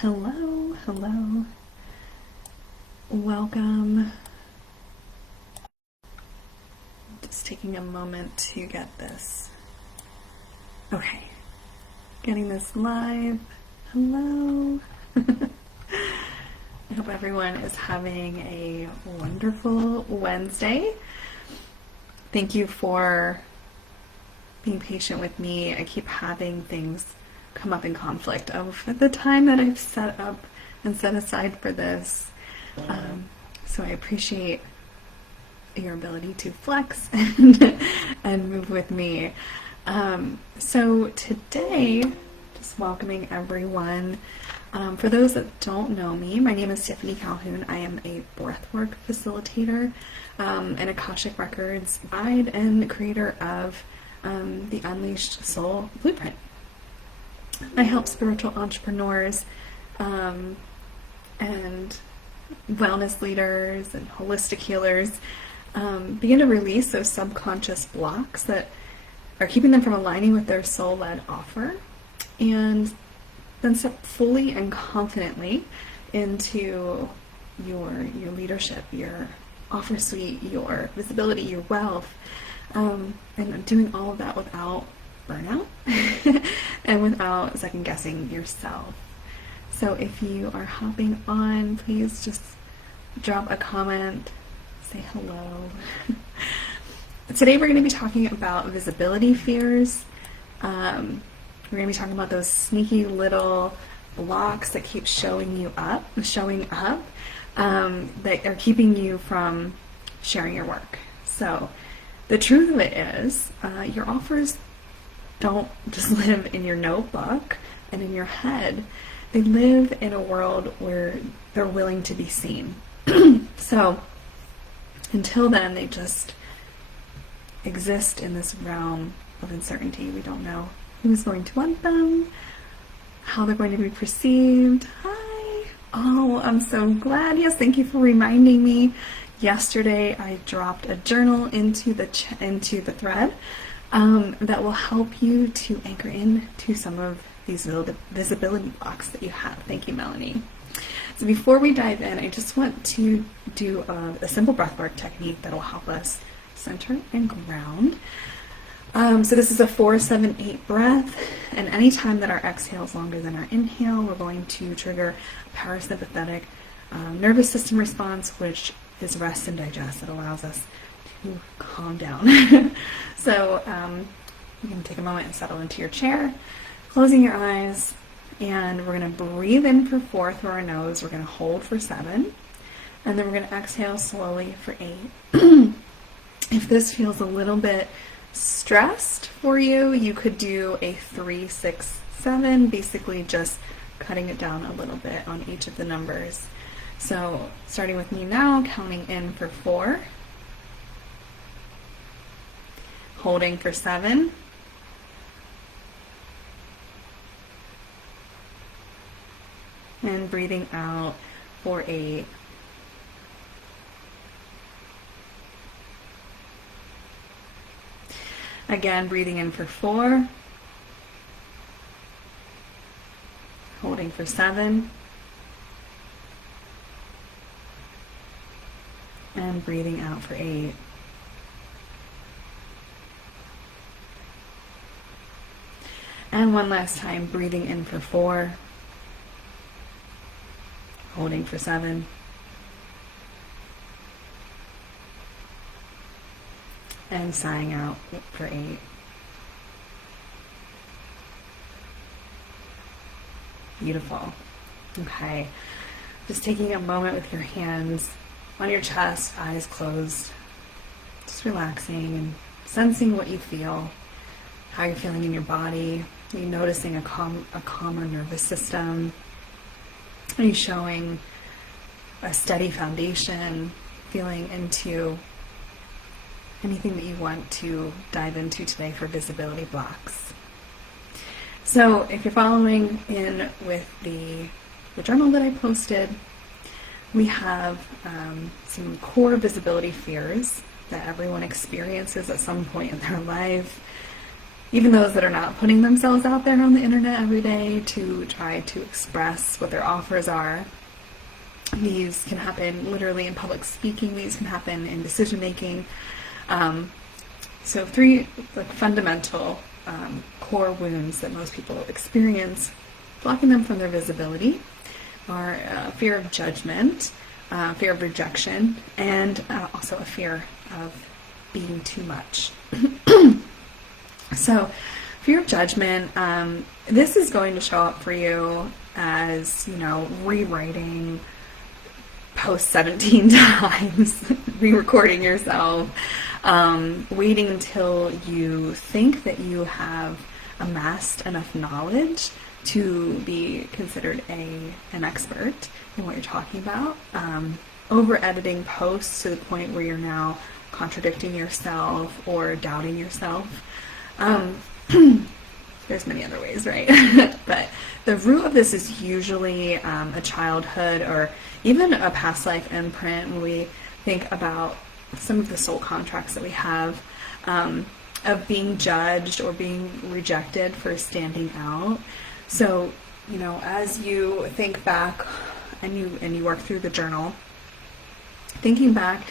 Hello, hello. Welcome. Just taking a moment to get this. Okay. Getting this live. Hello. I hope everyone is having a wonderful Wednesday. Thank you for being patient with me. I keep having things come up in conflict of the time that I've set up and set aside for this. So I appreciate your ability to flex and move with me. So today, just welcoming everyone. For those that don't know me, my name is Tiffany Calhoun. I am a breathwork facilitator, an Akashic Records guide, and creator of the Unleashed Soul Blueprint. I help spiritual entrepreneurs and wellness leaders and holistic healers begin to release those subconscious blocks that are keeping them from aligning with their soul-led offer, and then step fully and confidently into your leadership, your offer suite, your visibility, your wealth, and doing all of that without burnout and without second guessing yourself. So if you are hopping on, please just drop a comment, say hello. Today we're going to be talking about visibility fears. We're going to be talking about those sneaky little blocks that keep showing up, that are keeping you from sharing your work. So the truth of it is, your offers don't just live in your notebook and in your head. They live in a world where they're willing to be seen. So until then, they just exist in this realm of uncertainty. We don't know who's going to want them, how they're going to be perceived. Hi. Oh, I'm so glad. Yes, thank you for reminding me. Yesterday, I dropped a journal into the thread that will help you to anchor in to some of these visibility blocks that you have. Thank you, Melanie. So before we dive in, I just want to do a simple breathwork technique that will help us center and ground. So this is a 4-7-8 breath, and anytime that our exhale is longer than our inhale, we're going to trigger a parasympathetic nervous system response, which is rest and digest. It allows us to calm down. So you can take a moment and settle into your chair, closing your eyes, and we're going to breathe in for 4 through our nose. We're going to hold for 7, and then we're going to exhale slowly for 8. If this feels a little bit stressed for you, you could do a 3, 6, 7, basically just cutting it down a little bit on each of the numbers. So starting with me now, counting in for 4, holding for 7, and breathing out for 8. Again, breathing in for 4, holding for 7, and breathing out for 8. And one last time, breathing in for 4, holding for 7, and sighing out for 8. Beautiful. Okay. Just taking a moment with your hands on your chest, eyes closed, just relaxing and sensing what you feel, how you're feeling in your body. Are you noticing a calmer nervous system? Are you showing a steady foundation, feeling into anything that you want to dive into today for visibility blocks? So if you're following in with the journal that I posted, we have some core visibility fears that everyone experiences at some point in their life. even those that are not putting themselves out there on the internet every day to try to express what their offers are. These can happen literally in public speaking. These can happen in decision making. So 3 fundamental core wounds that most people experience, blocking them from their visibility, are fear of judgment, fear of rejection, and also a fear of being too much. So fear of judgment, this is going to show up for you as, rewriting post 17 times, re-recording yourself, waiting until you think that you have amassed enough knowledge to be considered an expert in what you're talking about, over-editing posts to the point where you're now contradicting yourself or doubting yourself. There's many other ways, right? But the root of this is usually a childhood or even a past life imprint when we think about some of the soul contracts that we have of being judged or being rejected for standing out. So, as you think back and you work through the journal, thinking back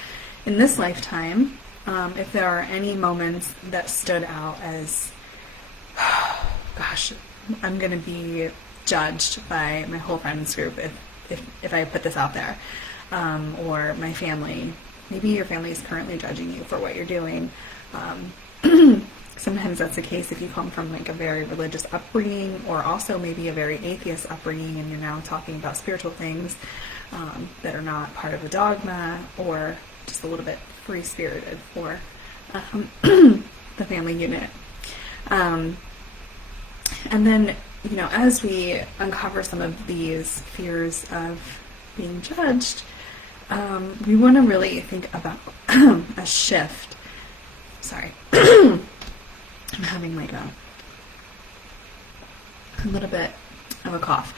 in this lifetime, if there are any moments that stood out as, gosh, I'm going to be judged by my whole friends group if I put this out there, or my family. Maybe your family is currently judging you for what you're doing. Sometimes that's the case if you come from a very religious upbringing, or also maybe a very atheist upbringing, and you're now talking about spiritual things that are not part of the dogma, or just a little bit free-spirited for the family unit. And then, as we uncover some of these fears of being judged, we want to really think about a shift. Sorry. I'm having a little bit of a cough.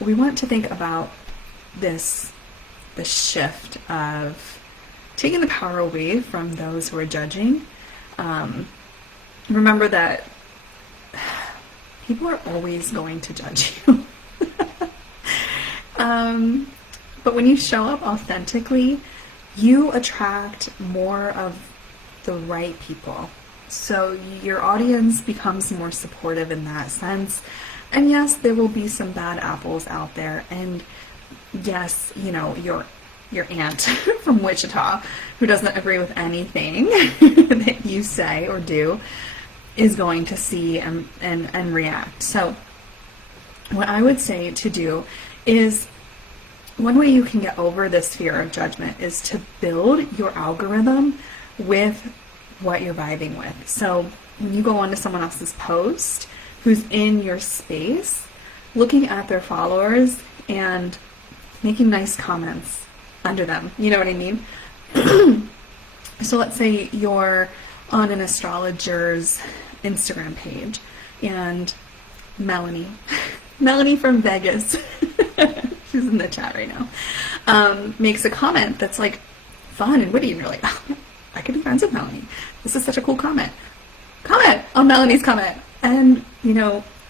We want to think about the shift of taking the power away from those who are judging. Remember that people are always going to judge you. But when you show up authentically, you attract more of the right people. So your audience becomes more supportive in that sense. And yes, there will be some bad apples out there. And yes, your aunt from Wichita who doesn't agree with anything that you say or do is going to see and react. So what I would say to do is, one way you can get over this fear of judgment is to build your algorithm with what you're vibing with. So when you go onto someone else's post who's in your space, looking at their followers and making nice comments under them. You know what I mean? So let's say you're on an astrologer's Instagram page and Melanie from Vegas, she's in the chat right now, makes a comment that's fun and witty, and you're like, oh, I could be friends with Melanie. This is such a cool comment. Comment on Melanie's comment and,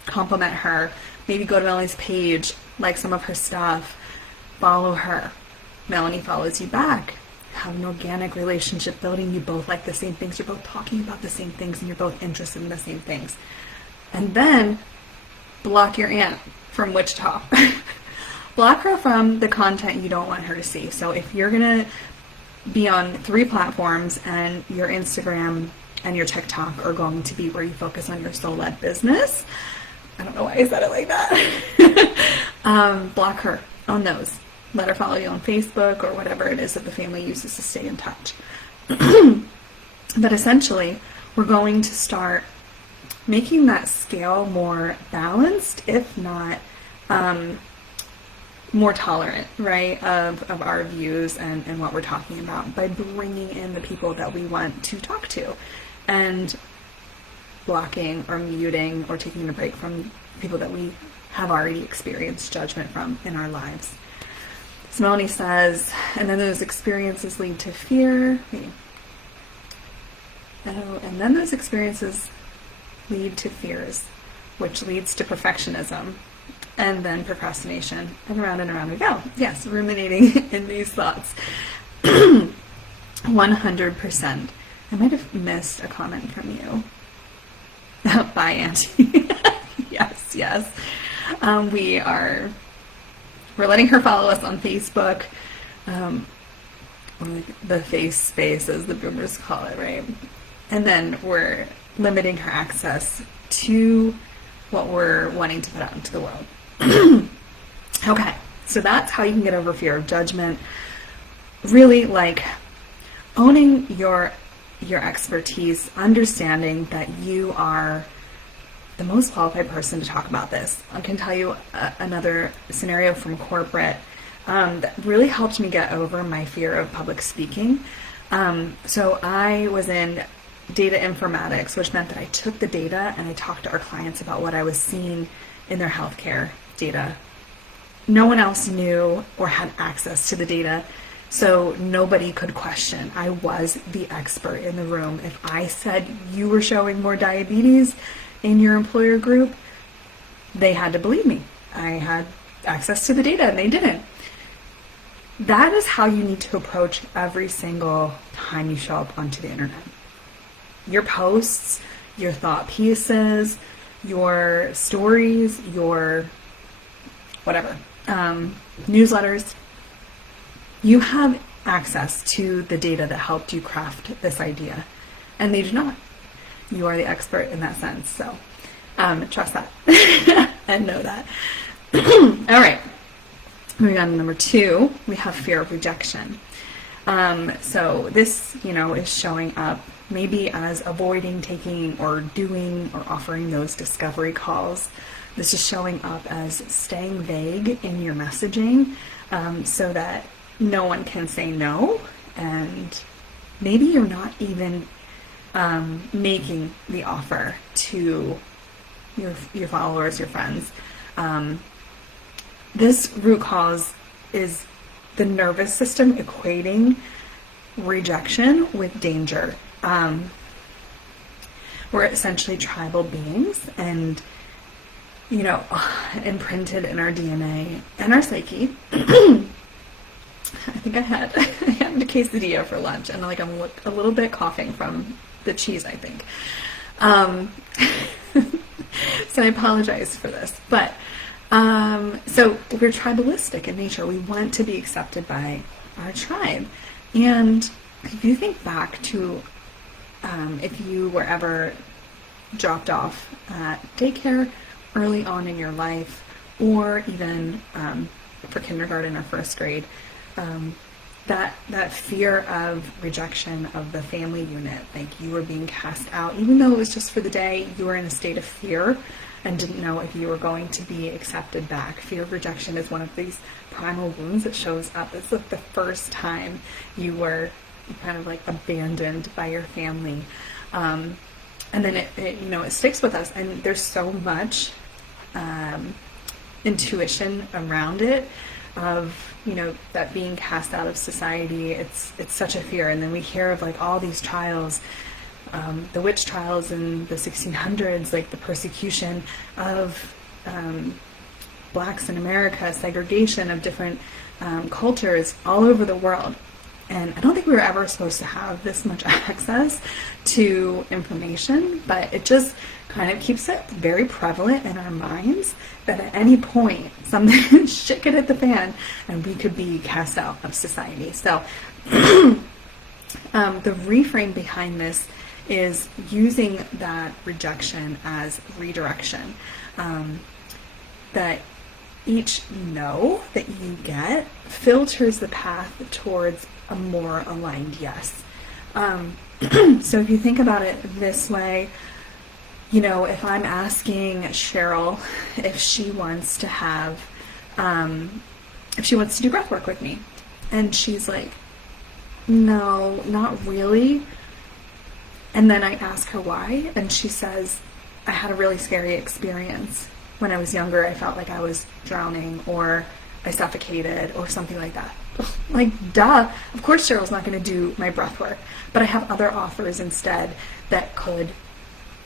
compliment her. Maybe go to Melanie's page, like some of her stuff, follow her. Melanie follows you back. Have an organic relationship building. You both like the same things. You're both talking about the same things, and you're both interested in the same things. And then block your aunt from Wichita. Block her from the content you don't want her to see. So if you're going to be on 3 platforms and your Instagram and your TikTok are going to be where you focus on your soul-led business, I don't know why I said it like that, block her on those. Let her follow you on Facebook or whatever it is that the family uses to stay in touch. But essentially, we're going to start making that scale more balanced, if not more tolerant, right, of our views and what we're talking about, by bringing in the people that we want to talk to and blocking or muting or taking a break from people that we have already experienced judgment from in our lives. So Melanie says, and then those experiences lead to fear. And then those experiences lead to fears, which leads to perfectionism, and then procrastination, and around we go. Yes, ruminating in these thoughts. 100%. I might have missed a comment from you. Bye, Auntie. Yes. We're letting her follow us on Facebook. The face space, as the boomers call it, right? And then we're limiting her access to what we're wanting to put out into the world. Okay, so that's how you can get over fear of judgment. Really, like, owning your expertise, understanding that you are the most qualified person to talk about this. I can tell you another scenario from corporate that really helped me get over my fear of public speaking. So I was in data informatics, which meant that I took the data and I talked to our clients about what I was seeing in their healthcare data. No one else knew or had access to the data, so nobody could question. I was the expert in the room. If I said you were showing more diabetes in your employer group, they had to believe me. I had access to the data and they didn't. That is how you need to approach every single time you show up onto the internet. Your posts, your thought pieces, your stories, your whatever, newsletters. You have access to the data that helped you craft this idea, and they do not. You are the expert in that sense, so trust that and know that. All right. Moving on to number 2, we have fear of rejection. So this, is showing up maybe as avoiding taking or doing or offering those discovery calls. This is showing up as staying vague in your messaging, so that no one can say no, and maybe you're not even making the offer to your followers, your friends. This root cause is the nervous system equating rejection with danger. We're essentially tribal beings, and imprinted in our DNA and our psyche. I think I had a quesadilla for lunch, and I'm a little bit coughing from the cheese, I think. So I apologize for this, but so we're tribalistic in nature. We want to be accepted by our tribe. And if you think back to if you were ever dropped off at daycare early on in your life, or even for kindergarten or first grade, that fear of rejection of the family unit, like you were being cast out, even though it was just for the day, you were in a state of fear and didn't know if you were going to be accepted back. Fear of rejection is one of these primal wounds that shows up. It's like the first time you were kind of abandoned by your family. And then it sticks with us, and there's so much intuition around it of that being cast out of society. It's such a fear. And then we hear of all these trials, the witch trials in the 1600s, the persecution of blacks in America, segregation of different cultures all over the world. And I don't think we were ever supposed to have this much access to information, but it just kind of keeps it very prevalent in our minds that at any point something shit could hit the fan and we could be cast out of society. So the reframe behind this is using that rejection as redirection. That each no that you get filters the path towards a more aligned yes. So if you think about it this way, if I'm asking Cheryl if she wants to have, if she wants to do breathwork with me, and she's like, no, not really. And then I ask her why, and she says, I had a really scary experience. When I was younger, I felt like I was drowning, or I suffocated, or something like that. Duh. Of course Cheryl's not going to do my breath work, but I have other offers instead that could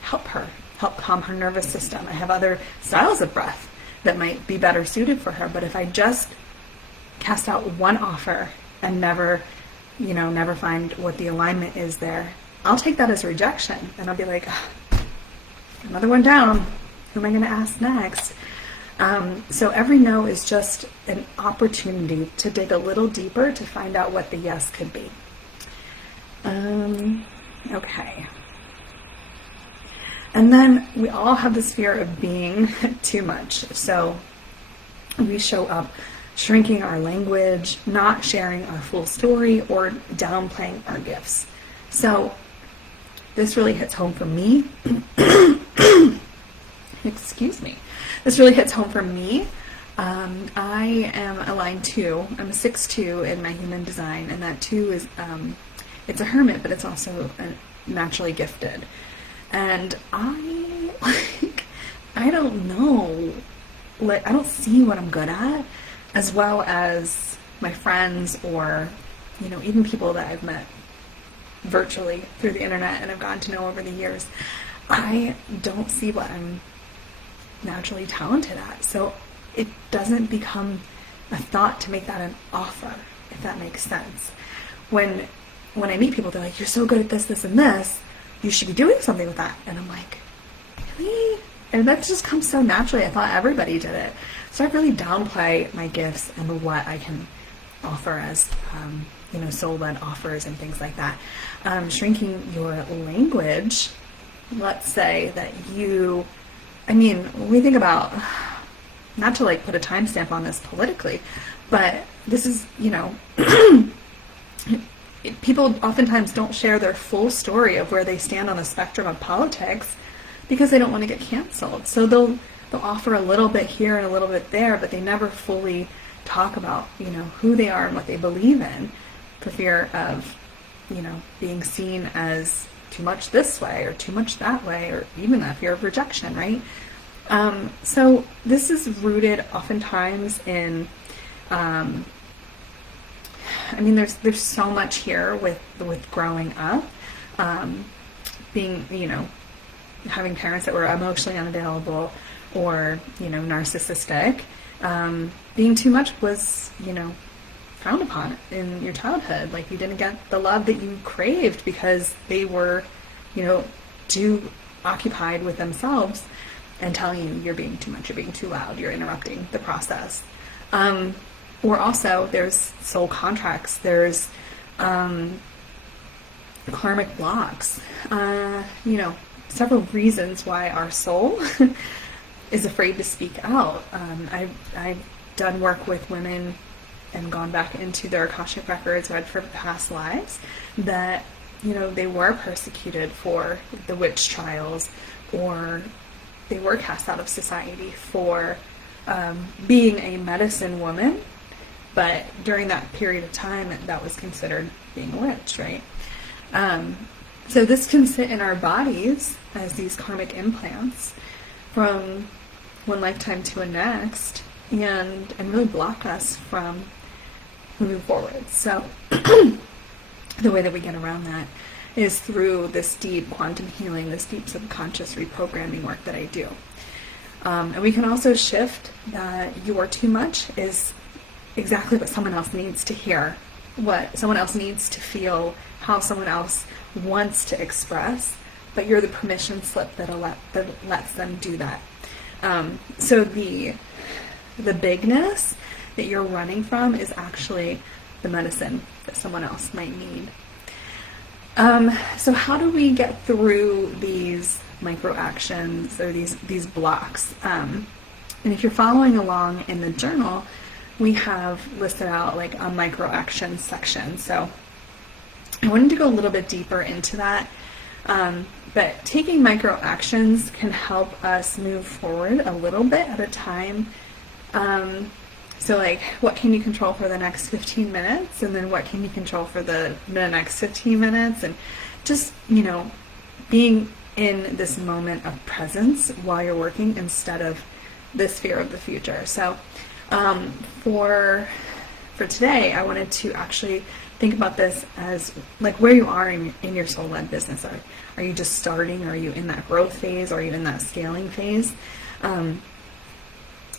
help her. help calm her nervous system. I have other styles of breath that might be better suited for her. But if I just cast out one offer and never find what the alignment is there, I'll take that as rejection. And I'll be like, another one down. Who am I going to ask next? So every no is just an opportunity to dig a little deeper to find out what the yes could be. Okay. And then we all have this fear of being too much. So we show up shrinking our language, not sharing our full story, or downplaying our gifts. So this really hits home for me. Excuse me. This really hits home for me. I am a line 2. I'm a 6'2" in my human design, and that 2 is, it's a hermit, but it's also naturally gifted. And I don't know, I don't see what I'm good at, as well as my friends or, even people that I've met virtually through the internet and I've gotten to know over the years. I don't see what I'm naturally talented at. So it doesn't become a thought to make that an offer, if that makes sense. When I meet people, they're like, you're so good at this, this, and this, you should be doing something with that. And I'm like, really? And that just comes so naturally. I thought everybody did it. So I really downplay my gifts and what I can offer as, soul-led offers and things like that. Shrinking your language, let's say that when we think about, not to put a timestamp on this politically, but this is, people oftentimes don't share their full story of where they stand on the spectrum of politics because they don't want to get canceled. So they'll offer a little bit here and a little bit there, but they never fully talk about, who they are and what they believe in, for fear of, being seen as too much this way or too much that way, or even that fear of rejection, right? So this is rooted oftentimes in, there's so much here with growing up, being, having parents that were emotionally unavailable or, narcissistic. Being too much was, frowned upon in your childhood. You didn't get the love that you craved because they were, too occupied with themselves and telling you you're being too much, you're being too loud, you're interrupting the process. Or also there's soul contracts, there's karmic blocks, several reasons why our soul is afraid to speak out. I've done work with women and gone back into their Akashic records, read for past lives, that, they were persecuted for the witch trials, or they were cast out of society for being a medicine woman, but during that period of time, that was considered being a witch, right? So this can sit in our bodies as these karmic implants from one lifetime to a next, and really block us from moving forward. So the way that we get around that is through this deep quantum healing, this deep subconscious reprogramming work that I do. And we can also shift that your too much is exactly what someone else needs to hear, what someone else needs to feel, how someone else wants to express, but you're the permission slip that lets them do that. So the bigness that you're running from is actually the medicine that someone else might need. So how do we get through these micro actions or these blocks? And if you're following along in the journal, we have listed out a micro action section. So I wanted to go a little bit deeper into that. But taking micro actions can help us move forward a little bit at a time. So what can you control for the next 15 minutes? And then what can you control for the next 15 minutes? And just, being in this moment of presence while you're working instead of this fear of the future. So for today, I wanted to actually think about this as like where you are in your soul-led business. Are you just starting? Are you in that growth phase? Are you in that scaling phase?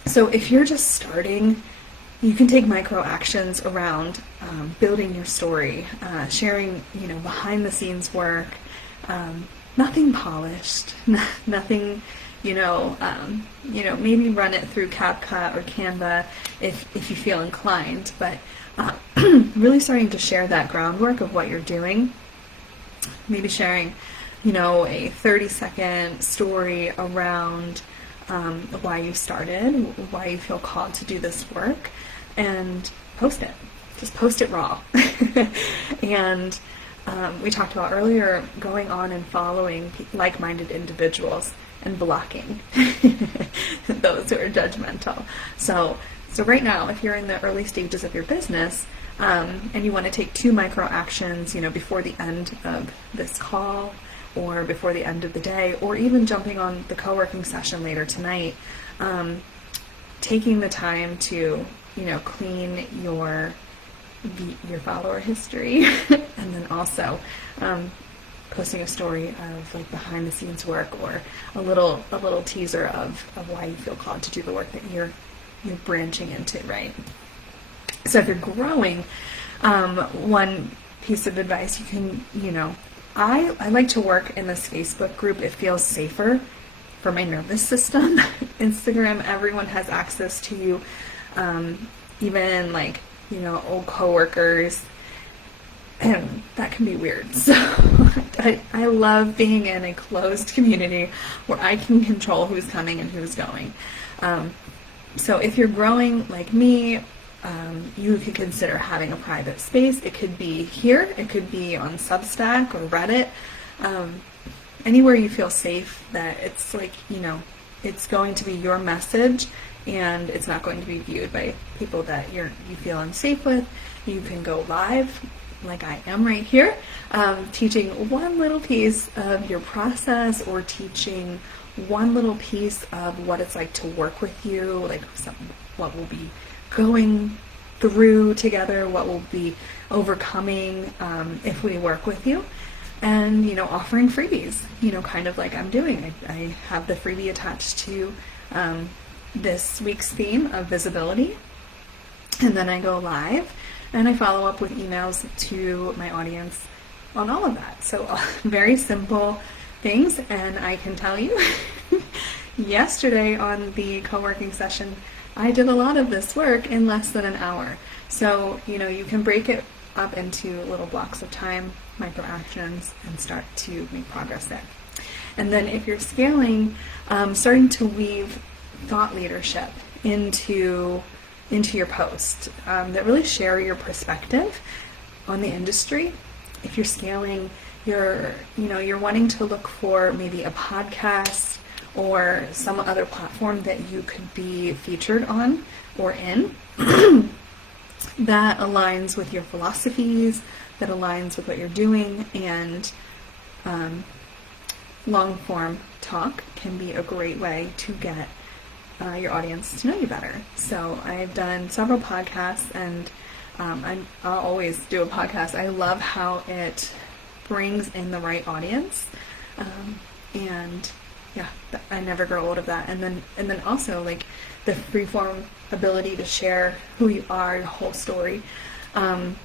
So if you're just starting, you can take micro actions around building your story, sharing, behind the scenes work, nothing polished, nothing, maybe run it through CapCut or Canva if you feel inclined, but really starting to share that groundwork of what you're doing, maybe sharing, a 30-second story around why you started, why you feel called to do this work, and post it. Just post it raw. And we talked about earlier going on and following like-minded individuals and blocking those who are judgmental. So right now, if you're in the early stages of your business and you want to take 2 micro actions, before the end of this call or before the end of the day, or even jumping on the co-working session later tonight, taking the time to, clean your follower history, and then also posting a story of like behind the scenes work, or a little teaser of why you feel called to do the work that you're branching into, right? So if you're growing, one piece of advice you can, I like to work in this Facebook group. It feels safer for my nervous system. Instagram, everyone has access to you, even like, old coworkers, and that can be weird. So I love being in a closed community where I can control who's coming and who's going. So if you're growing like me, you could consider having a private space. It could be here, it could be on Substack or Reddit, anywhere you feel safe, that it's like, it's going to be your message and it's not going to be viewed by people that you feel unsafe with. You can go live like I am right here, teaching one little piece of your process, or teaching one little piece of what it's like to work with you, like what we'll be going through together, what we'll be overcoming if we work with you, and offering freebies, kind of like I'm doing. I have the freebie attached to this week's theme of visibility, and then I go live and I follow up with emails to my audience on all of that. So very simple things, and I can tell you yesterday on the co-working session, I did a lot of this work in less than an hour. So, you can break it up into little blocks of time, micro actions, and start to make progress there. And then if you're scaling, starting to weave thought leadership into your post that really share your perspective on the industry. If you're scaling, you're wanting to look for maybe a podcast or some other platform that you could be featured on or in that aligns with your philosophies, that aligns with what you're doing, and long form talk can be a great way to get your audience to know you better. So I've done several podcasts, and I'll always do a podcast. I love how it brings in the right audience, and yeah, I never grow old of that. And then also like the freeform ability to share who you are, your whole story, and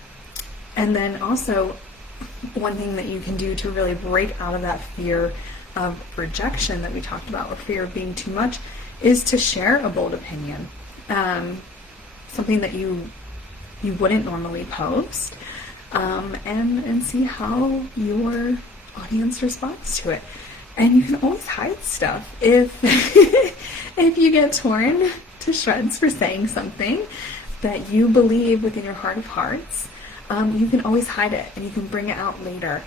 then also one thing that you can do to really break out of that fear of rejection that we talked about, or fear of being too much, is to share a bold opinion, something that you wouldn't normally post, and see how your audience responds to it. And you can always hide stuff if if you get torn to shreds for saying something that you believe within your heart of hearts. You can always hide it, and you can bring it out later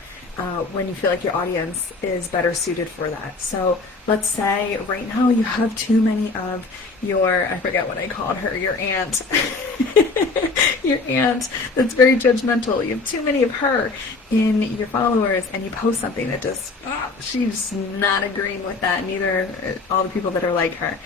when you feel like your audience is better suited for that. So let's say right now you have too many of your, I forget what I called her, your aunt, your aunt that's very judgmental. You have too many of her in your followers, and you post something that just, she's not agreeing with that, neither all the people that are like her.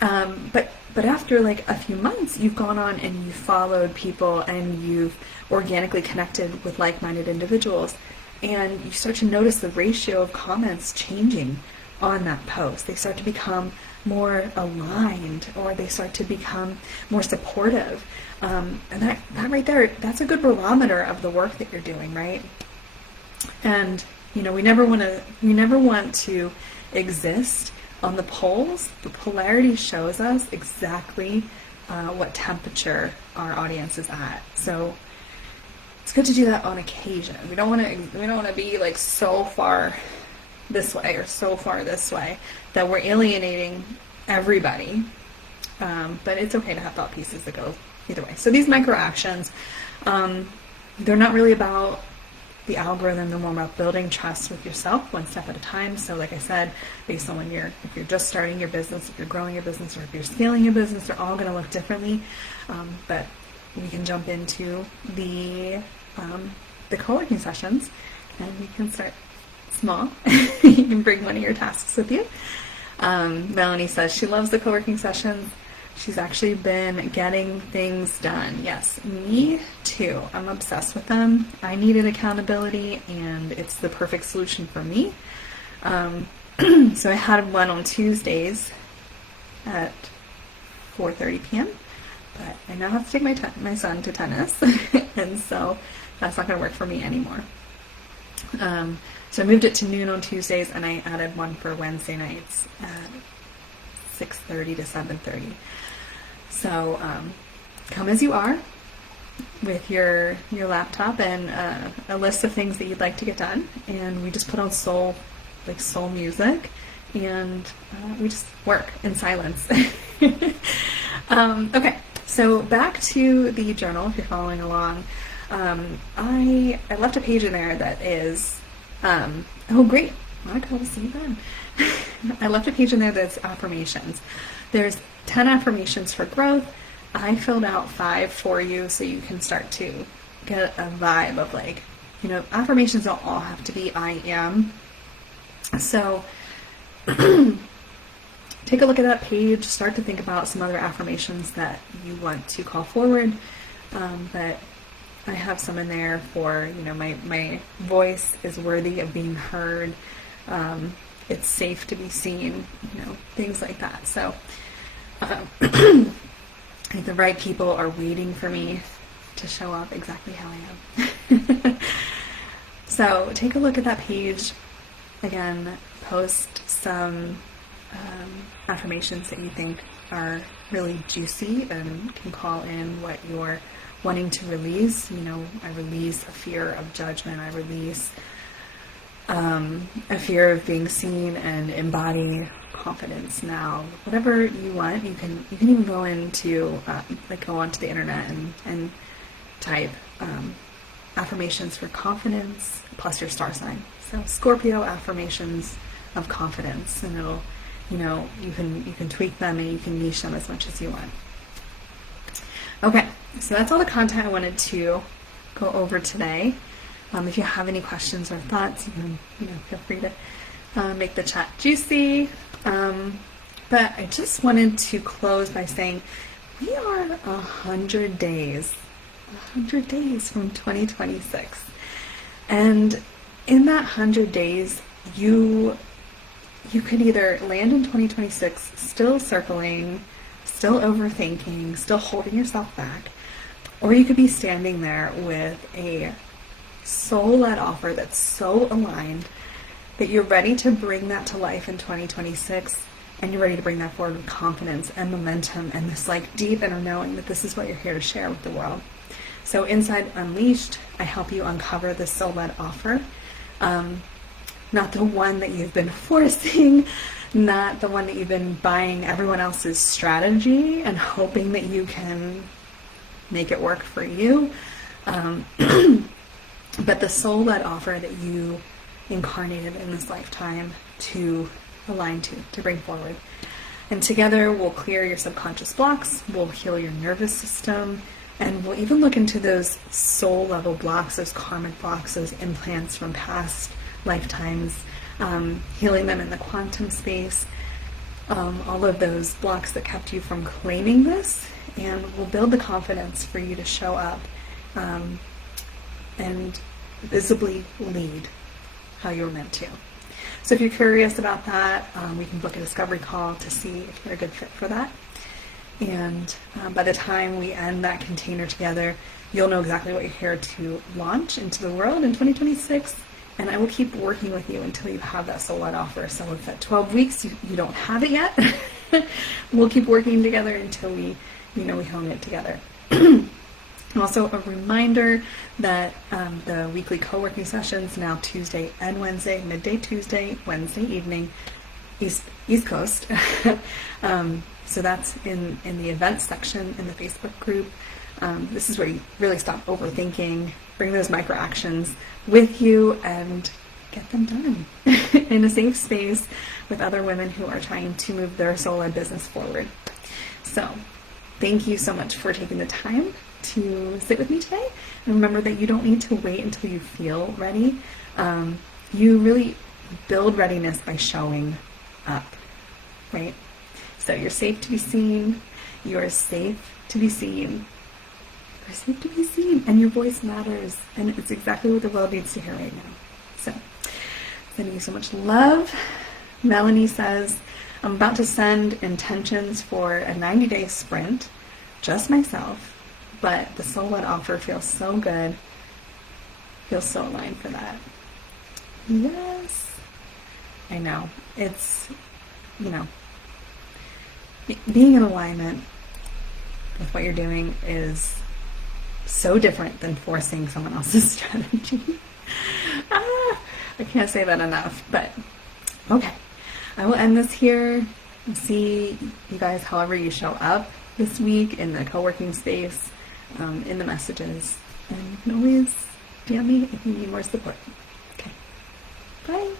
But But after like a few months, you've gone on and you've followed people and you've organically connected with like-minded individuals, and you start to notice the ratio of comments changing on that post. They start to become more aligned, or they start to become more supportive. And that right there, that's a good barometer of the work that you're doing, right? And we never want to exist on the poles. The polarity shows us exactly what temperature our audience is at. So it's good to do that on occasion. We don't want to be like so far this way or so far this way that we're alienating everybody. But it's okay to have thought pieces that go either way. So these micro actions, they're not really about the algorithm, they're more about building trust with yourself one step at a time. So like I said, based on if you're just starting your business, if you're growing your business, or if you're scaling your business, they're all going to look differently. But we can jump into the co-working sessions, and we can start small. You can bring one of your tasks with you. Melanie says she loves the co-working sessions. She's actually been getting things done. Yes, me too. I'm obsessed with them. I needed accountability, and it's the perfect solution for me. So I had one on Tuesdays at 4:30 p.m., but I now have to take my son to tennis, and so that's not going to work for me anymore. So I moved it to noon on Tuesdays, and I added one for Wednesday nights at 6:30 to 7:30. So come as you are with your laptop and a list of things that you'd like to get done, and we just put on soul music, and we just work in silence. Okay, so back to the journal. If you're following along, I left a page in there that is oh great, Monica, we'll see you then. I left a page in there that's affirmations. There's 10 affirmations for growth. I filled out 5 for you so you can start to get a vibe of affirmations don't all have to be I am. So take a look at that page, start to think about some other affirmations that you want to call forward. But I have some in there for, my voice is worthy of being heard. It's safe to be seen, things like that. So the right people are waiting for me to show up exactly how I am. So take a look at that page. Again, post some affirmations that you think are really juicy and can call in what you're wanting to release. I release a fear of judgment. I release a fear of being seen, and embody confidence now. Whatever you want, you can even go into go onto the internet and type affirmations for confidence plus your star sign. So Scorpio affirmations of confidence, and it'll you can tweak them and you can niche them as much as you want. Okay, so that's all the content I wanted to go over today. If you have any questions or thoughts, you can feel free to make the chat juicy. But I just wanted to close by saying we are 100 days from 2026. And in that 100 days, you could either land in 2026 still circling, still overthinking, still holding yourself back, or you could be standing there with a soul-led offer that's so aligned that you're ready to bring that to life in 2026, and you're ready to bring that forward with confidence and momentum and this deep inner knowing that this is what you're here to share with the world. So inside Unleashed, I help you uncover the soul-led offer, not the one that you've been forcing, not the one that you've been buying everyone else's strategy and hoping that you can make it work for you. But the soul-led offer that you incarnated in this lifetime to align to bring forward. And together we'll clear your subconscious blocks, we'll heal your nervous system, and we'll even look into those soul-level blocks, those karmic blocks, those implants from past lifetimes, healing them in the quantum space. all of those blocks that kept you from claiming this, and will build the confidence for you to show up and visibly lead how you're meant to. So if you're curious about that, we can book a discovery call to see if you're a good fit for that. And by the time we end that container together, you'll know exactly what you're here to launch into the world in 2026. And I will keep working with you until you have that soul-led offer. So if at 12 weeks you don't have it yet, we'll keep working together until we hone it together. Also, a reminder that the weekly co-working sessions now Tuesday and Wednesday, midday Tuesday, Wednesday evening, East Coast. So that's in the events section in the Facebook group. This is where you really stop overthinking, bring those micro actions with you, and get them done in a safe space with other women who are trying to move their soul-led business forward. So thank you so much for taking the time to sit with me today. And remember that you don't need to wait until you feel ready. You really build readiness by showing up, right? So you're safe to be seen. You're safe to be seen. You're safe to be seen. And your voice matters. And it's exactly what the world needs to hear right now. So, sending you so much love. Melanie says, I'm about to send intentions for a 90-day sprint, just myself, but the soul-led offer feels so good. Feels so aligned for that. Yes. I know. It's, being in alignment with what you're doing is so different than forcing someone else's strategy. I can't say that enough, but okay. I will end this here. See you guys however you show up this week in the co-working space, in the messages. And you can always DM me if you need more support. Okay. Bye.